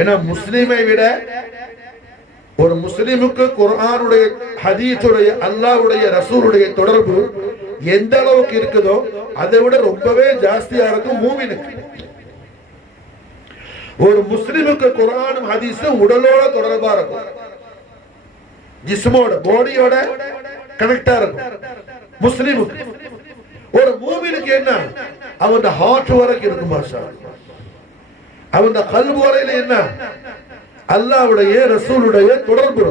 ஏன்னா முஸ்லிமை விட ஒரு முஸ்லிமுக்கு குர்ஆனுடைய ஹதீஸுடைய அல்லாஹ்வுடைய ரசூலுடைய தொடர்பு எந்த அளவுக்கு இருக்குதோ அதை விட ரொம்பவே ஜாஸ்தியா இருக்கும் மூமினுக்கு. ஒரு முஸ்லிமுக்கு குர்ஆனும் ஹதீஸும் உடலோட தொடர்பா இருக்கும், ஜிஸ்மோட பாடியோட கனெக்டா இருக்கும் முஸ்லிமுக்கு. ஒரு மூமினுக்கு என்ன, அவன் ஹார்ட் வரைக்கும் இருக்கும் மாஷா, அவன் கல்பு வரையில என்ன அல்லாஹ்வுடைய ரசூலுடைய தொடர்பு.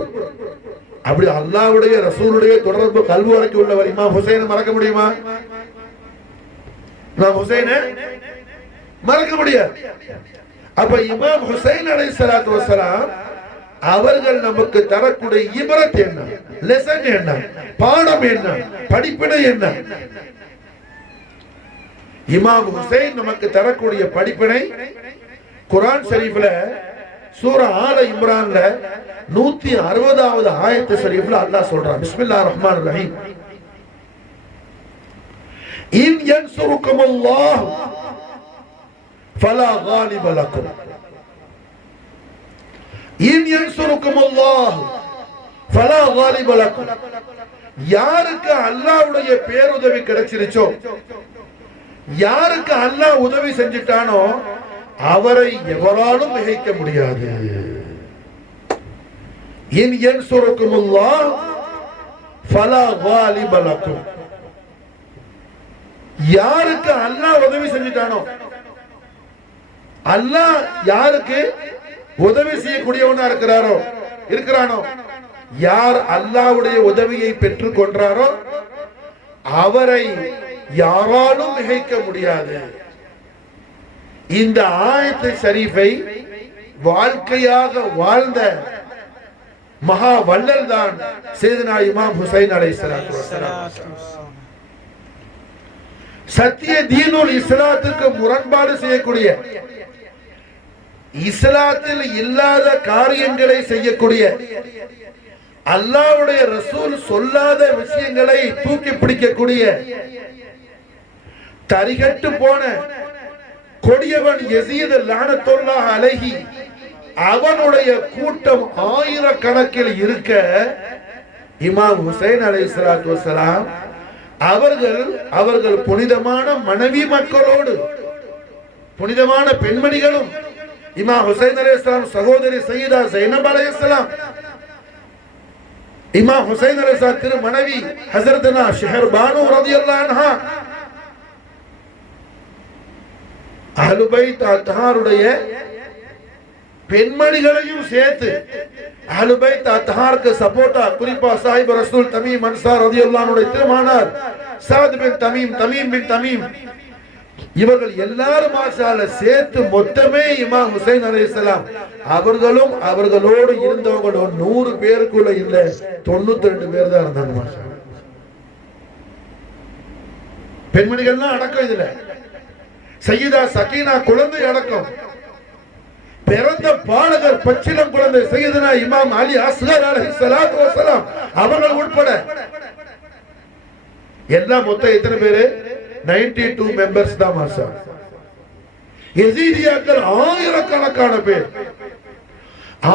அப்படி அல்லாஹ்வுடைய ரசூலுடைய தொடர்பு கல்பு வரைக்கும் உள்ளவர் இமாம் ஹுசைனை மறக்க முடியுமா? இமாம் ஹுசைனை மறக்க முடியாது. அப்ப இமாம் ஹுசைன் அலைஹிஸ்ஸலாத்து வஸ்ஸலாம் அவர்கள் நமக்கு தரக்கூடிய இபரத் என்ன, லெசன் என்ன, பாடம் என்ன, படிப்பினை என்ன? இமாம் ஹுசைன் நமக்கு தரக்கூடிய படிப்பினை குர்ஆன் ஷரீஃப்ல சூரா ஆல இம்ரான்ல 160வது ஆயத்து ஷரீஃப்ல அல்லாஹ் சொல்றான், பிஸ்மில்லாஹிர் ரஹ்மானிர் ரஹீம், இன் யன்சுருக்குமுல்லாஹ் ஃபலா காலிப லக்கும், இன் யன்சுருக்குமுல்லாஹ் ஃபலா காலிப லக்கும். யாருக்கு அல்லாஹ்வுடைய பேருதவி கிடைச்சிருச்சோ, யாருக்கு அல்லாஹ் உதவி செஞ்சிட்டானோ அவரை எவராலும் மிகைக்க முடியாது. இன் யன்சுருக்குமுல்லாஹ் ஃபலா காலிப லக்கும். யாருக்கு அல்லாஹ் உதவி செஞ்சிட்டானோ, அல்லாஹ் யாருக்கு உதவி செய்யக்கூடியவனா இருக்கிறானோ, யார் அல்லாஹ்வுடைய உதவியை பெற்றுக் கொண்டாரோ அவரை யாராலும் மிகைக்க முடியாது. இந்த ஆயத்து ஷரீஃபை வாழ்க்கையாக வாழ்ந்த மகா வள்ளல் தான் சையதுனா இமாம் ஹுசைன் அலைஹிஸ்ஸலாத்து வஸ்ஸலாம். சத்திய தீனுல் இஸ்லாத்துக்கு முரண்பாடு செய்யக்கூடிய, இஸ்லாத்தில் இல்லாத காரியங்களை செய்யக்கூடிய, அல்லாஹ்வுடைய ரசூல் சொல்லாத விஷயங்களை தூக்கி பிடிக்கக்கூடிய தரிகட்டு போன கொடியவன் யஸீத் லஅனத்துல்லாஹ் அலைஹி, அவனுடைய கூட்டம் ஆயிரக்கணக்கில் இருக்க இமாம் ஹுசைன் அலைஹிஸ்ஸலாத்து வஸ்ஸலாம் அவர்கள் புனிதமான மனைவி மக்களோடு, புனிதமான பெண்மணிகளும், இமாம் ஹுசைன் அலைஹிஸ்ஸலாம் சகோதரி சையதா ஸைனப் அலைஹிஸ்ஸலாம், இமாம் ஹுசைன் அலைஹிஸ்ஸலாம் திரு மனைவி ஹஸரத்னா ஷஹர்பானு ரலியல்லாஹு அன்ஹா, அஹ்லு பைத் அத்ஹாருடைய பெண்மணிகளையும் சேர்த்து அஹ்லு பைத் அத்ஹாருக்கு சப்போர்ட்டா குறிப்பா சாஹிப் ரசூல் தமீம் அன்சார் ரலியல்லாஹு அன்ஹு திருமணார் சாத் பின் தமீம் பின் தமீம், இவர்கள் எல்லாரும் மாஷாஅல்லாஹ் சேர்த்து மொத்தமே இமாம் ஹுசைன் அலைஹிஸ்ஸலாம் அவர்களும் அவர்களோடு இருந்தவங்க 100 பேருக்குள்ள இல்ல 92 பேர் தான் இருந்தாங்க மாஷாஅல்லாஹ். பெண்மணிகள்லாம் அடக்கம் இதுல. சையதா சகீனா குழந்தை அடக்கம், பிறந்த பாலகர் பச்சிலம் குழந்தை சையதுனா இமாம் அலி அஸ்கர் அலைஹிஸ்ஸலாத்து வஸ்ஸலாம் அவர்கள் உட்பட எல்லாம் மொத்தம் எத்தனை பேரு? 92 மெம்பர்ஸ் தான் மாஷா. யஸீதியாக்கள் ஆயிரக்கணக்கான பேர்,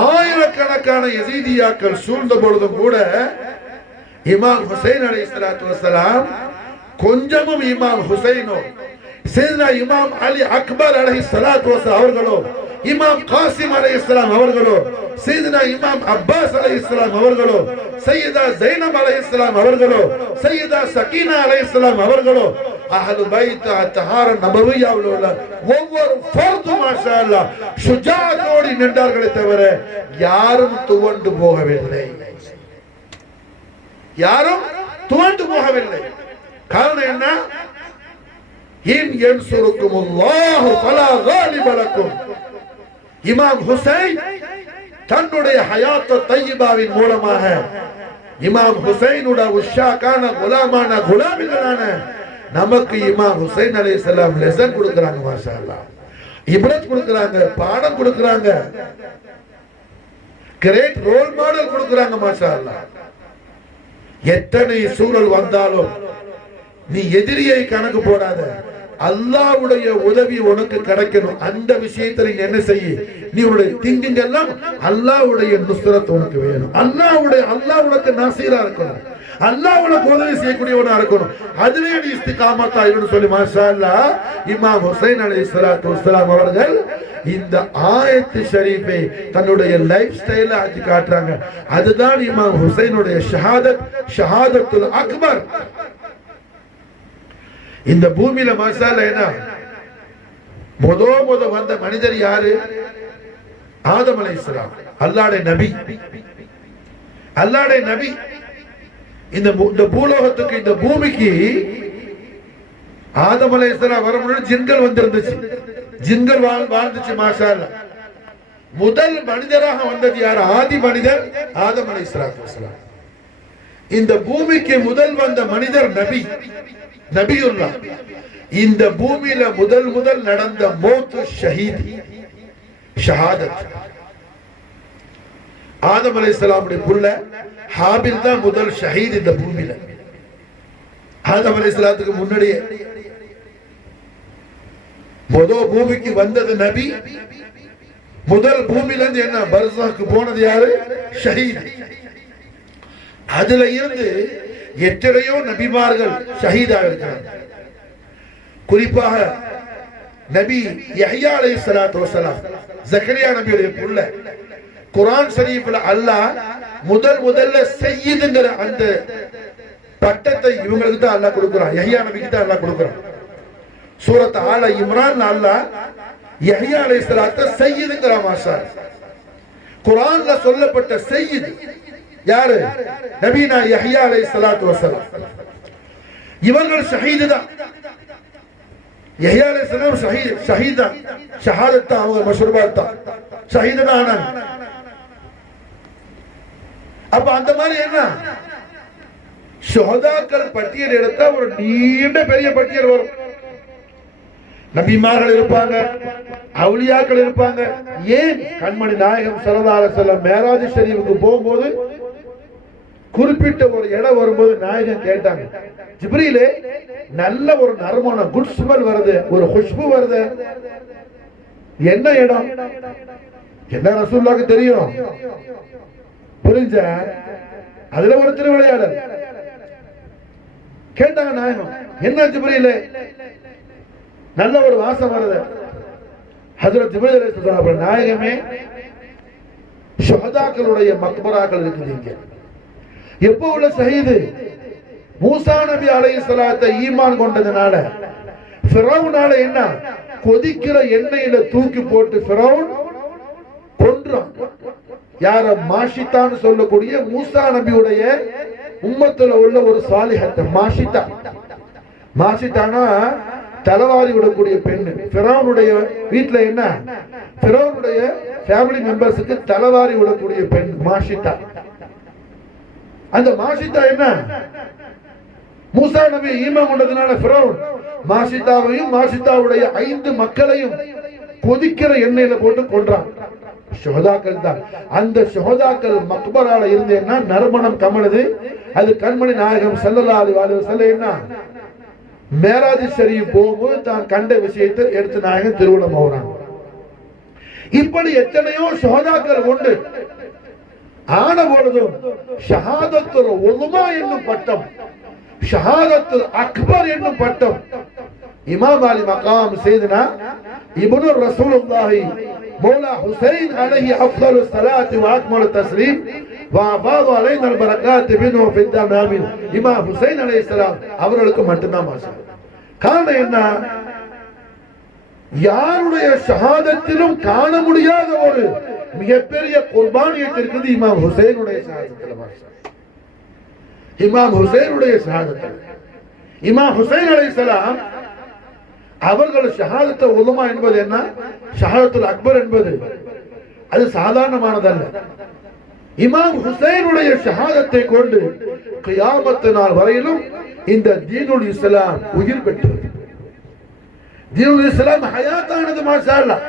ஆயிரக்கணக்கான யஸீதியாக்கள் சூழ்ந்த பொழுதும் கூட இமாம் ஹுசைன் அலைஹிஸ்ஸலாத்து வஸ்ஸலாம் கொஞ்சமும் இமாம் ஹுசைனோ, சையதுனா இமாம் அலி அக்பர் அலைஹிஸ்ஸலாத்து வஸ்ஸலாம் அவர்களோ, இமாம் காசிம் அலைஹிஸ்ஸலாம் அவர்களோ, சையதுனா இமாம் அப்பாஸ் அலைஹிஸ்ஸலாம் அவர்களோ, சையதா ஸைனப் அலைஹிஸ்ஸலாம் அவர்களோ, சையதா சகீனா அலைஹிஸ்ஸலாம் அவர்களோ, அஹ்லு பைத் அத்ஹார் நபவியாவில் உள்ள ஒவ்வொரு ஃபர்து மாஷாஅல்லாஹ் ஷுஜாஅத்தோடு நின்றார்களே தவிர யாரும் துவண்டு போகவில்லை, யாரும் துவண்டு போகவில்லை. காரணம் என்ன? இன் யன்சுருக்குமுல்லாஹு ஃபலா காலிப லக்கும். இமாம் ஹுசைன் தன்னுடைய ஹயாத் தய்யிபாவின் மூலமாக இமாம் ஹுசைனுடைய உஷாக்கான குலாமான குலாமிகளான நமக்கு இமாம் ஹுசைன் அலைஹிஸ்ஸலாம் லெசன் கொடுக்கறாங்க மாஷாஅல்லாஹ், இப்ரத் கொடுக்கறாங்க, பாடம் கொடுக்கறாங்க, கிரேட் ரோல் மாடல் கொடுக்கறாங்க மாஷாஅல்லாஹ். எத்தனை சூழல் வந்தாலும் நீ எதிரியை கணக்கு போடாத, அல்லாஹ்வுடைய உதவி உனக்கு கிடைக்கணும். அந்த விஷயத்துல நீ என்ன செய்ய, நீ உன்னுடைய திங்கிங் எல்லாம் அல்லாஹ்வுடைய நுஸ்ரத் உனக்கு வேணும். அல்லாஹ் உனக்கு நசீரா இருக்கணும், அல்லாஹ் உனக்கு உதவி செய்யக்கூடியவனா இருக்கணும். அதுவே நீ இஸ்திகாமத்தா இருக்கணும் சொல்லி மாஷா அல்லாஹ் இமாம் ஹுசைன் அலைஹிஸ்ஸலாத்து வஸ்ஸலாம் அவர்கள் இந்த ஆயத்து ஷரீஃபை தன்னுடைய லைஃப் ஸ்டைல ஆக்கி காட்டுறாங்க. அதுதான் இமாம் ஹுசைனுடைய ஷஹாதத்துல் அக்பர். இந்த பூமியில மாஷா அல்லாஹ் என்ன முத வந்த மனிதர் யாரு? ஆதம் அலைஹிஸ்ஸலாம், அல்லாஹ்வுடைய நபி. இந்த பூலோகத்துக்கு, இந்த பூமிக்கு ஆதம் அலைஹிஸ்ஸலாம் வர முன்னாடி ஜின்கள் வந்திருந்துச்சு, ஜின்கள் வாழ்ந்துச்சு மாஷா அல்லாஹ். முதல் மனிதராக வந்தது யார்? ஆதி மனிதர் ஆதம் அலைஹிஸ்ஸலாத்து வஸ்ஸலாம். இந்த பூமிக்கு முதல் வந்த மனிதர் நபியுல்லாஹ். இந்த பூமியில முதல் நடந்த மௌத்து ஷஹீத், ஷஹாதத். ஆதம் அலைஹிஸ்ஸலாமுடைய புள்ள ஹாபில் தான் முதல் ஷஹீத் இந்த பூமியில. ஆதம் அலைஹிஸ்ஸலாத்துக்கு முன்னாடியே பூமிக்கு வந்தது நபி. முதல் பூமியில இருந்து என்ன பர்ஸாக்கு போனது யாரு? ஷஹீத். அதுல இருந்து எத்தனையோ நபிமார்கள் ஷஹீதாக இருக்காங்க. குறிப்பாக நபி யஹ்யா அலைஹிஸ்ஸலாத்து வஸ்ஸலாம், ஜக்கரியா நபியுடைய புள்ள. குர்ஆன் ஷரீஃப்ல அல்லாஹ் முதல்ல சய்யிதுங்கிற அந்த பட்டத்தை இவங்களுக்கு தான் அல்லாஹ் கொடுக்கிறான், யஹ்யா நபிக்கு தான் அல்லாஹ் கொடுக்கிறான். சூரத் ஆல இம்ரான் அல்லாஹ் யஹ்யா அலைஹிஸ்ஸலாத்தை சய்யிதுங்கிற மாஷா. குர்ஆன்ல சொல்லப்பட்ட சய்யித் யாரு? நபினா யஹ்யா அலைஹிஸ்ஸலாத்து வஸ்ஸலாம். இவர்கள் ஷஹீத் தான். யஹ்யா அலைஹிஸ்ஸலாம் ஷஹீத் தான், ஷஹாதத் தான், அவங்க மஷ்ரூபாத் தான், ஷஹீத் தான் ஆனாங்க. அப்ப அந்த மாதிரி என்ன ஷுஹதாக்கள் பட்டியல் எடுத்தா ஒரு நீண்ட பெரிய பட்டியல் வரும். நபிமார்கள் இருப்பாங்க, அவுலியாக்கள் இருப்பாங்க. ஏன் கண்மணி நாயகம் ஸல்லல்லாஹு அலைஹி வஸல்லம் மேராஜ் ஷரீஃபுக்கு போகும்போது குறிப்பிட்ட ஒரு இடம் வரும்போது நாயகம் கேட்டாங்க, ஜிப்ரீலே நல்ல ஒரு நறுமணம், குட் ஸ்மெல் வருது, ஒரு குஷ்பு வருது, என்ன இடம்? என்ன ரசூலுல்லாஹ்க்கு தெரியும்? புரிஞ்ச அதுல ஒரு திருவிளையாடல் கேட்டாங்க நாயகம், என்ன ஜிப்ரீலே நல்ல ஒரு வாசம் வருது. ஹஜ்ரத் ஜிப்ரீல் அலைஹிஸ்ஸலாம், நாயகமே ஷுஹதாக்களுடைய மக்பராக்கள் இருக்குது இங்க. எப்போ உள்ள ஷஹீது? மூசா நபி அலைஹிஸ்ஸலாத்தை ஈமான் கொண்டதனால ஃபிரௌனால என்ன கொதிக்கிற எண்ணெயில தூக்கி போட்டு ஃபிரௌன் கொன்றான். யார? மாஷித்தான்னு சொல்லக்கூடிய மூசா நபியுடைய உம்மத்துல உள்ள ஒரு சாலிஹத் மாஷித்தா. மாஷித்தானா தலவாரி விடக்கூடிய பெண்ணு. ஃபிரௌனுடைய வீட்டுல என்ன, ஃபிரௌனுடைய ஃபேமிலி மெம்பர்ஸுக்கு தலவாரி விடக்கூடிய பெண் மாஷித்தா. அந்த மாஷித்தா என்ன, மூசா நபி ஈமான் கொண்டதனால ஃபிரௌன் மாஷித்தாவையும் மாஷித்தாவுடைய 5 மக்களையும் கொதிக்கிற எண்ணெயில போட்டு கொன்றான். ஷுஹதாக்கள் தான். அந்த ஷுஹதாக்கள் மக்பரால இருந்தேன்னா நறுமணம் கமலுது. அது கண்மணி நாயகம் ஸல்லல்லாஹு அலைஹி வஸல்லம் என்ன மேராஜ் ஷரீஃப் போகும்போது தான் கண்ட விஷயத்தை எடுத்து நாயகம் திருவுளம் ஆகுறாங்க. இப்படி எத்தனையோ ஷுஹதாக்கள் உண்டு. ஆன பொழுதும் ஷஹாதத்துல் உலுமா என்னும் பட்டம், ஷஹாதத்துல் அக்பர் என்னும் பட்டம் இமாம் அலி மகாம் செய்தனா இப்னு ரசூலுல்லாஹி மௌலா ஹுசைன் அலைஹி அஃதலு ஸலாத்தி வ அக்மலு தஸ்லீம் வ அஃபாது அலைனா அல் பரகாத் பின்ஹு ஃபி தமாமில் இமாம் ஹுசைன் அலைஹிஸ்ஸலாம் அவர்களுக்கு மட்டும்தான் மாஷா. காரணம் என்ன? யாருடைய ஷஹாதத்திலும் காண முடியாத ஒரு மிகப்பெரிய குர்பானியத் இருக்குது இமாம் ஹுசைனுடைய ஷஹாதத்தில் மாஷா. இமாம் ஹுசைனுடைய ஷஹாதத்தில் இமாம் ஹுசைன் அலைஹிஸ்ஸலாம் அவர்கள் ஷஹாதத்து உலமா என்பது என்ன, ஷஹாதத்துல் அக்பர் என்பது அது சாதாரணமானதல்ல. இமாம் ஹுசைனுடைய ஷஹாதத்தை கொண்டு கியாமத் நாள் வரையிலும் இந்த தீனுல் இஸ்லாம் உயிர் பெற்றது. தீனுல் இஸ்லாம் ஹயாத்தானது மாஷா அல்லாஹ்.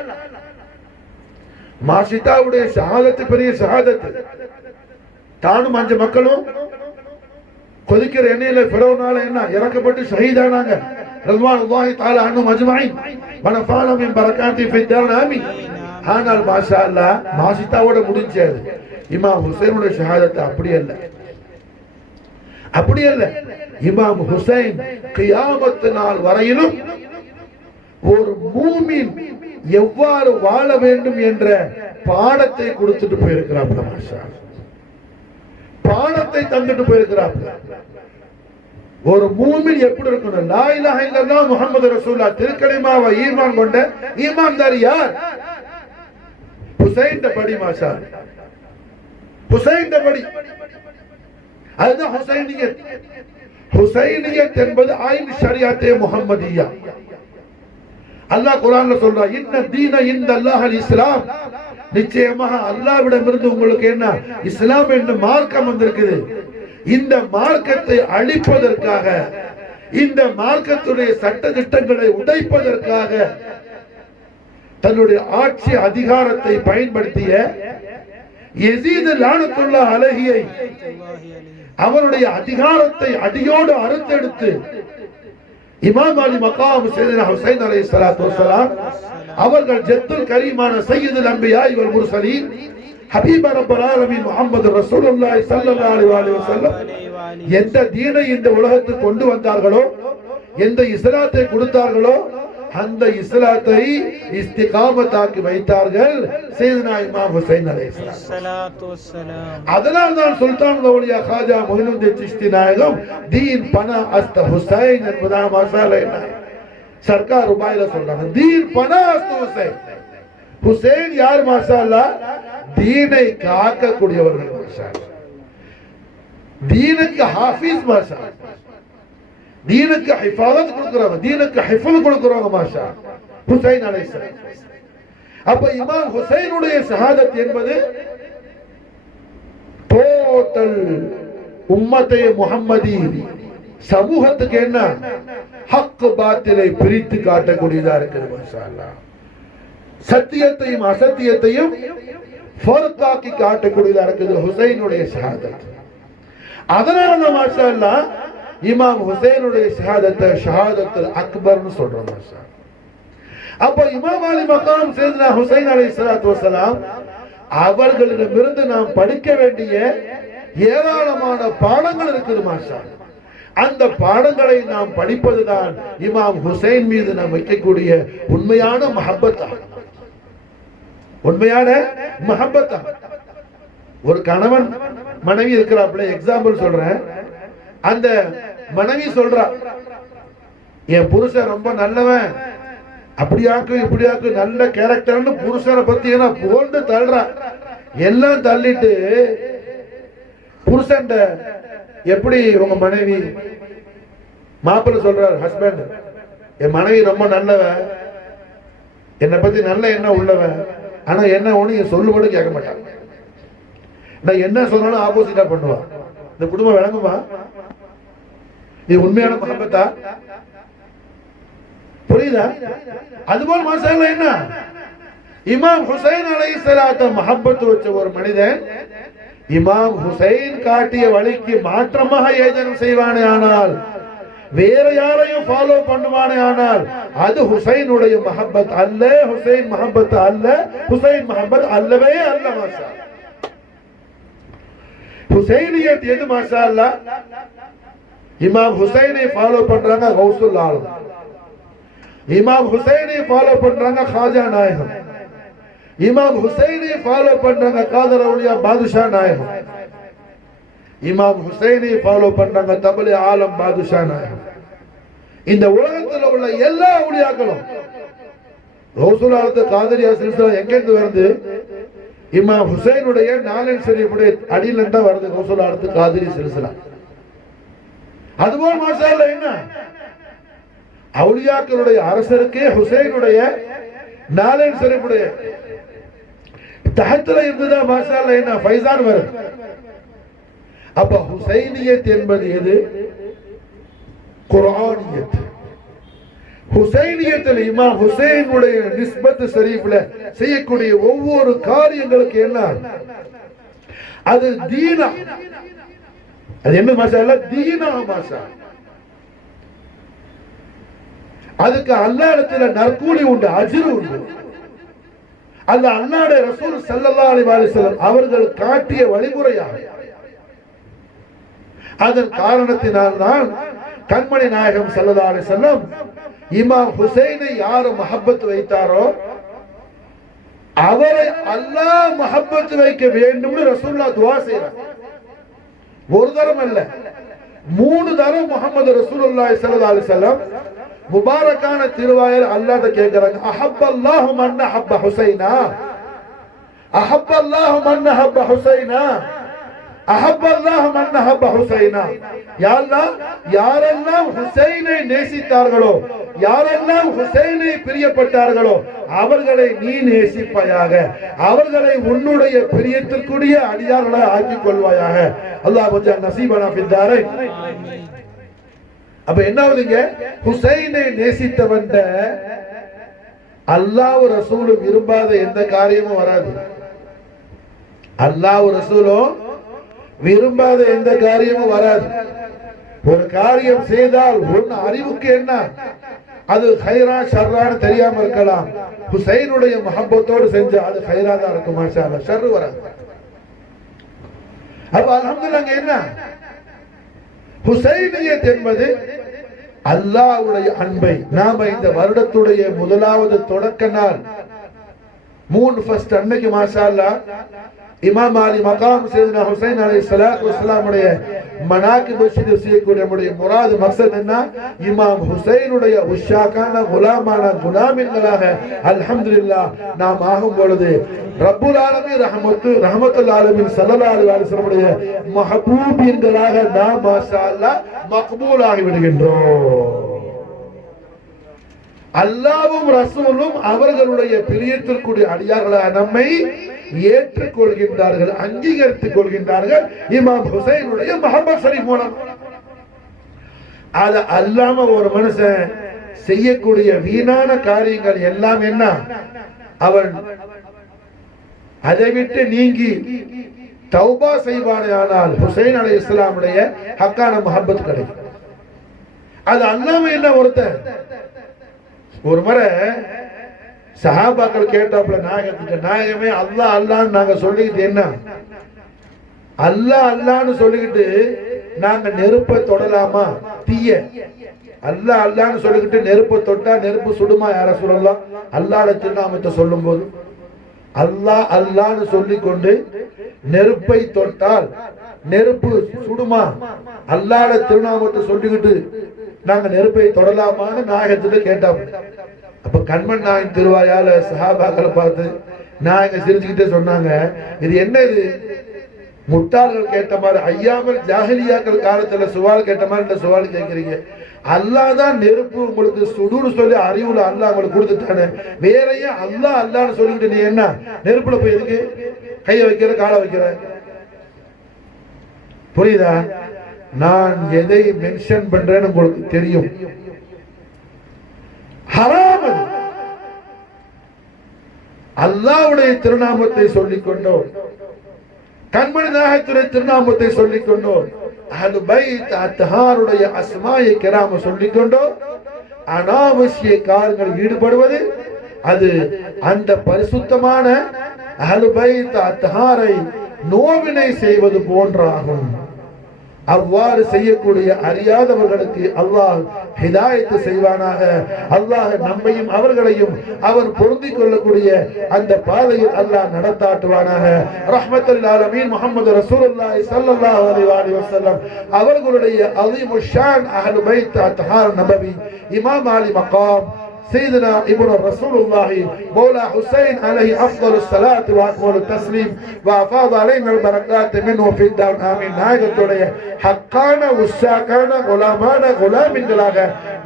மாஷிதாவுடைய ஷஹாதத்து பெரிய ஷஹாதத்து. தானும் 5 மக்களும் கொதிக்கிற எண்ணெயில ஃபிரௌனால என்ன இறக்கப்பட்டு ஷஹீதானாங்க. ரض்வானுல்லாஹி தஆலா அன்ஹும் அஜ்மஈன் வ நஃபஅனா மின் பரகாத்தி ஃபி தார் ஆமீன். ஆனால் மாஷா அல்லாஹ் மாசித்தாவோட முடிஞ்சது. இமாம் ஹுசைனுடைய ஷஹாதத் அப்படி அல்ல. இமாம் ஹுசைன் கியாமத் நாள் வரையிலும் ஒரு மூமின் எவ்வாறு வாழ வேண்டும் என்ற பாடத்தை கொடுத்துட்டு போயிருக்கிறார். பாடத்தை தந்துட்டு போயிருக்கிறார். ஒரு மூமின் எப்படி இருக்கணும்? லா இலாஹ இல்லல்லாஹ் முஹம்மது ரசூலுல்லாஹ் திருக்கலிமாவை ஈமான் கொண்ட ஈமான்தார் யார்? ஹுசைன் படி மாஷா, ஹுசைன் படி. அதுதான் ஹுசைனியத். ஹுசைனியத் என்பது ஐன் ஷரியத்தே முஹம்மதியா. அல்லாஹ் குர்ஆன்ல சொல்றான், இன்ன தீன இன்தல்லாஹில் இஸ்லாம். நிச்சயமாக அல்லாஹ்விடமிருந்து உங்களுக்கு என்ன இஸ்லாம் என்ற மார்க்கம் வந்திருக்குது. இந்த மார்க்கத்தை அழிப்பதற்காக, இந்த மார்க்கத்துடைய சட்ட திட்டங்களை உடைப்பதற்காக தன்னுடைய ஆட்சி அதிகாரத்தை பயன்படுத்திய யஸீத் லானத்துல்லாஹ் அலைஹியை அவருடைய அதிகாரத்தை அடியோடு அறுத்தெடுத்து இமாம் அலி மகாம் சையதுனா ஹுசைன் அலைஹிஸ்ஸலாத்து வஸ்ஸலாம் அவர்கள் ஜத்துல் கரீமான சையதுல் அன்பியா வல் முர்சலீன் ஹபீப ரப்பல் ஆலமீன் முஹம்மது ரசூலுல்லாஹி ஸல்லல்லாஹு அலைஹி வஸல்லம் எந்த தீனை இந்த உலகத்துக்கு கொண்டு வந்தார்களோ, எந்த இஸ்லாத்தை கொடுத்தார்களோ, அந்த இஸ்லாத்தை இஸ்திகாமத்தாக்கி வைத்தார்கள் சையதுனா இமாம் ஹுசைன் அலைஹிஸ்ஸலாத்து வஸ்ஸலாம். அதனால் தான் சுல்தான் அவுலியா காஜா மொஹினுddin சிஷ்தி நாயகம் தீன் பனா அஸ்த ஹுசைன் என்பதாக மசாலா சர்க்கார் ரூபாயில சொல்றாங்க. தீன் பனா அஸ்த ஹுசைன். ஹுசைன் யார் மாஷாஅல்லா? தீனை காக்கக்கூடியவர்கள் மாஷாஅல்லா. தீனுக்கு ஹாஃபிஸ் மாஷாஅல்லா. தீனுக்கு ஹிஃபாதத் கொடுக்கறவங்க, தீனுக்கு ஹிஃபல் கொடுக்கறவங்க மாஷா ஹுசைன் அலைஹிஸ்ஸலாம். அப்ப இமாம் ஹுசைனுடைய ஷஹாதத் என்பது டோட்டல் உம்மத்தே முஹம்மதி சமூகத்துக்கு என்ன ஹக் பாத்திலை பிரித்து காட்டக்கூடியதா இருக்குது மாஷா அல்லாஹ். சத்தியத்தையும் அசத்தியத்தையும் ஃபர்காக்கி காட்டக்கூடியதா இருக்குது ஹுசைனுடைய ஷஹாதத். அதனால தான் மாஷா அல்லாஹ் இமாம் ஹுசைனுடைய ஷஹாதத்தை ஷஹாதத்துல் அக்பர்னு சொல்றோம் மாஷா. அப்ப இமாம் அலி மகாம் சையதுனா ஹுசைன் அலைஹிஸ்ஸலாத்து வஸ்ஸலாம் அவர்களிடமிருந்து நாம் படிக்க வேண்டிய ஏராளமான பாடங்கள் இருக்குது மாஷா. அந்த பாடங்களை நாம் படிப்பதுதான் இமாம் ஹுசைன் மீது நாம் வைக்கக்கூடிய உண்மையான மஹப்பத்தா. உண்மையான மஹப்பத்தா. ஒரு கணவன் மனைவி இருக்கிறாப்ல, எக்ஸாம்பிள் சொல்றேன். அந்த மனைவி சொல்றா, என் புருஷன் ரொம்ப நல்லவன், அப்படியாக்கு இப்படியாக்கு நல்ல கேரக்டர்னு புருஷனை பத்தி என்ன போட்டு தள்ளுறா. எல்லாம் தள்ளிட்டு புருஷன் எப்படி உங்க மனைவி, மாப்பிள்ளை சொல்றார் ஹஸ்பண்ட், என் மனைவி ரொம்ப நல்லவன், என்னை பத்தி நல்ல எண்ணம் உள்ளவன், ஆனா என்ன ஒண்ணு சொல்லுபடி கேட்க மாட்டான். நான் என்ன சொன்னாலும் ஆப்போசிட்டா பண்ணுவான். இந்த குடும்பம் விளங்குமா? இது உண்மையான மஹப்பத்தா? புரியுதா? அதுபோல் மாஷாஅல்லா என்ன இமாம் ஹுசைன் அலைஹிஸ்ஸலாத்து மஹப்பத் வச்ச ஒரு மனிதன் இமாம் ஹுசைன் காட்டிய வழிக்கு மாற்றமாக ஏதேனும் செய்வானே ஆனால், வேற யாரையும் ஃபாலோ பண்ணுவானே ஆனால் அது ஹுசைனுடைய மஹப்பத் அல்ல, ஹுசைன் மஹப்பத் அல்ல, ஹுசைன் மஹப்பத் அல்லவே அல்ல மாஷா. ஹுசைனியத் எது மாஷாஅல்லா? இமாம் ஹுசைனை ஃபாலோ பண்றாங்க கௌசுல் ஆலம், இமாம் ஹுசைனை ஃபாலோ பண்றாங்க காஜா நாயகம், இமாம் ஹுசைனை ஃபாலோ பண்றாங்க காதர் அவுலியா பாதுஷா நாயகம், இமாம் ஹுசைனை ஃபாலோ பண்றாங்க தபலி ஆலம் பாதுஷா நாயகம். இந்த உலகத்தில் உள்ள எல்லா அவுலியாக்களும் கௌசுல் ஆலத்து காதரியா சில்சிலா எங்க இருந்து வருது? இமாம் ஹுசைனுடைய நாலன் ஷரீஃபுடைய அடியில இருந்தா வருது கௌசுல் ஆலத்து காதரி சில்சிலா. அதுபோல் மாஷாஅல்லா என்ன அவுலியாக்களுடைய அரசருக்கே ஹுசைனுடைய நாலன் ஷரீஃபுடைய தஹத்துல இருந்துதான் மாஷாஅல்லா என்ன ஃபைசான் வருது. அப்ப ஹுசைனியத் என்பது எது? குர்ஆனியத். ஹுசைனியத்தில் இமாம் ஹுசைனுடைய நிஸ்பத் ஷரீஃப்ல செய்யக்கூடிய ஒவ்வொரு காரியங்களுக்கு என்ன அது தீனா. அது என்ன மாஷாஅல்லா? தீனா மாஷா. அதுக்கு அல்லாஹ் இடத்துல நற்கூலி உண்டு, அஜ்ர் உண்டு. அந்த அல்லாஹ்வுடைய ரசூல் ஸல்லல்லாஹு அலைஹி வஸல்லம் அவர்கள் காட்டிய வழிமுறையாக அதன் காரணத்தினால் தான் கண்மணி நாயகம் ஸல்லல்லாஹு அலைஹி வஸல்லம் இமாம் ஹுசைனை யார் மஹப்பத் வைத்தாரோ அவரை அல்லாஹ் மஹப்பத் வைக்க வேண்டும்னு ரசூலுல்லாஹ் துஆ செய்றார். ஒரு தரம் அல்ல, 3 தரம் முஹம்மது ரசூலுல்லாஹி ஸல்லல்லாஹு அலைஹி வஸல்லம் முபாரக்கான திருவாயில் அல்லாஹ்ட்ட கேக்குறாங்க, அஹப்பல்லாஹு மன் அஹப்ப ஹுசைனா, அஹப்பல்லாஹு மன் அஹப்ப ஹுசைனா, அஹப்பல்லாஹு மன் அஹப்ப ஹுசைனா. யா அல்லாஹ், யாரெல்லாம் ஹுசைனை நேசித்தார்களோ, யாரெல்லாம் ஹுசைனை பிரியப்பட்டார்களோ அவர்களை நீ நேசிப்பாயாக, அவர்களை உன்னுடைய பிரியத்திற்குரிய அடியார்களை ஆக்கிக் கொள்வாயாக. அல்லாஹ் வஜ்ஜல் நஸீபனா ஃபித்தாரை. அப்ப என்ன ஆகுதுங்க, ஹுசைனை நேசித்தவன் அல்லாஹ் ரசூலும் விரும்பாத எந்த காரியமும் வராது. அல்லாஹ் ரசூலும் விரும்பாத எந்த காரியமும் வராது. ஒரு காரியம் செய்தால் ஒன்னு அறிவுக்கு என்ன அது ஹைரா ஷர்ரான்னு தெரியாம இருக்கலாம், ஹுசைனுடைய மஹப்பத்தோடு செஞ்ச அது ஹைரா தான் இருக்கும், மாஷா அல்லாஹ், ஷர்ரு வராது. அப்ப அல்ஹம்துலில்லாஹ் என்ன ஹுசைனியத் என்பது அல்லாஹ்வுடைய அன்பை நாம இந்த வருடத்துடைய முதலாவது தொடக்க நாள் 3 ஃபர்ஸ்ட் அன்னைக்கு மாஷா அல்லாஹ் இமாம் அலி மகாம் சையதுனா ஹுசைன் அலைஹிஸ்ஸலாத்து வஸ்ஸலாம் உடைய மனாகிப் செய்யக்கூடிய நம்முடைய முராது மக்சத் என்ன, இமாம் ஹுசைனுடைய உஷாக்கான குலாமான குலாமின்களாக அல்ஹம்துலில்லாஹ் நாம் ஆகும் பொழுது ரப்புல் ஆலமீன் ரஹ்மத்துல் ஆலமீன் ஸல்லல்லாஹு அலைஹி வஸல்லம் உடைய மஹபூபீன்களாக நாம் மாஷா அல்லாஹ் மக்பூல் ஆகி விடுகின்றோம். அல்லாஹ்வும் ரசூலும் அவர்களுடைய பிரியத்திற்குரிய அடியார்களாக நம்மை ஏற்றுக்கொள்கின்றார்கள், அங்கீகரித்துக் கொள்கின்றார்கள் இமாம் ஹுசைனுடைய மஹப்பத் ஷரீஃப் மூலம். அது அல்லாம ஒரு மனுஷன் செய்யக்கூடிய வீணான காரியங்கள் எல்லாம் என்ன, அவன் அதை விட்டு நீங்கி தௌபா செய்வானேயானால் ஹுசைன் அலைஹிஸ்ஸலாமுடைய ஹக்கான மஹப்பத் கிடைக்கும். அது அல்லாம என்ன ஒருத்தன் ஒரு முறை சஹாபாக்கள் கேட்டாப்புல நாயகத்துக்கு, நாயகமே அல்லாஹ் அல்லான்னு நாங்க சொல்லிக்கிட்டு என்ன, அல்லாஹ் அல்லான்னு சொல்லிக்கிட்டு நாங்க நெருப்பை தொடலாமா, தீய அல்லாஹ் அல்லான்னு சொல்லிக்கிட்டு நெருப்பை தொட்டா நெருப்பு சுடுமா யார சொல்லலாம், அல்லாஹ்வுடைய திருநாமத்தை சொல்லும் போது அல்லாஹ் அல்லான்னு சொல்லிக்கொண்டு நெருப்பை தொட்டால் நெருப்பு சுடுமா, அல்லாஹ்வுடைய திருநாமத்தை சொல்லிக்கிட்டு நாங்க நெருப்பை தொடலாமான்னு நாயகத்துல கேட்டாங்க. அப்ப கண்மன் நாயன் திருவாயால சஹாபாக்களை பார்த்து நாயகம் சிரிச்சுக்கிட்டே சொன்னாங்க, இது என்ன, இது முட்டாள்கள் கேட்ட மாதிரி, ஐயாமல் ஜாஹிலியாக்கள் காலத்துல சுவால் கேட்ட மாதிரி இந்த சுவால் கேட்கிறீங்க. அல்லாஹ் தான் நெருப்பு உங்களுக்கு சுடுன்னு சொல்லி அறிவுல அல்லாஹ் உங்களுக்கு கொடுத்துட்டானே, வேற ஏன் அல்லாஹ் அல்லான்னு சொல்லிக்கிட்டு நீ என்ன நெருப்புல போய் எதுக்கு கையை வைக்கிற காலை வைக்கிற? புரியுதா? நான் எதை மென்ஷன் பண்றேன்னு உங்களுக்கு தெரியும். ஹராம் அல்லாஹ்வுடைய திருநாமத்தை சொல்லிக் கொண்டோம், கண்மணி நாயகத்துடைய திருநாமத்தை சொல்லிக் கொண்டோம், அஹ்லுல் பைத் அத்ஹாருடைய அஸ்மாயை கிராம சொல்லிக் கொண்டோம். அனாவசிய காரியங்களில் ஈடுபடுவது அது அந்த பரிசுத்தமான அஹ்லுல் பைத் அத்ஹாரை நோவினை செய்வது போன்றாகும். அவ்வாறு செய்யக்கூடிய அறியாதவர்களுக்கு அல்லாஹ் ஹிதாயத்து செய்வானாக. அல்லாஹ் நம்மையும் அவர்களையும் அவன் பொருந்திக் கொள்ளக்கூடிய அந்த பாதையில் அல்லாஹ் நடத்தாட்டுவானாக. ரஹ்மத்துல் ஆலமீன் முஹம்மது ரசூலுல்லாஹி ஸல்லல்லாஹு அலைஹி வஸல்லம் அவர்களுடைய அஸீமுஷ் ஷான் அஹ்லுல் பைத் அத்ஹார் நபவி இமாம் அலி மகாம் سيدنا ابن رسول الله مولا حسين عليه افضل الصلاه واكمل التسليم وافاض علينا البركات منه في الدار امين. நாயகத்துடைய ஹக்கான உஸ்ஸாக்கான குலாமான குலாமின்களாக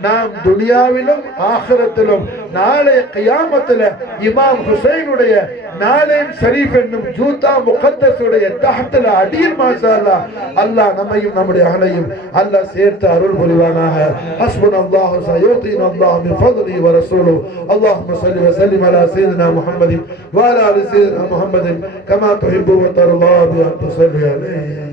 நாம் துனியாவிலும் ஆகிரத்திலும் நாளை கியாமத்தில் இமாம் ஹுசைனுடைய நாளேன் ஷரீஃப் என்னும் ஜூதா முகத்தஸுடைய தஹ்தில் அடியில் மாஷா அல்லாஹ் அல்லாஹ் நம்மையும் நம்முடைய அஹலையும் அல்லாஹ் சேர்த்து அருள் புரிவானாக. ஹஸ்புனல்லாஹு சயூதீனா அல்லாஹ் மின் ஃபضله ورسوله. اللهم صل وسلم على سيدنا محمد وعلى ال سيدنا محمد كما تحب وترضى بأن تصلي عليه.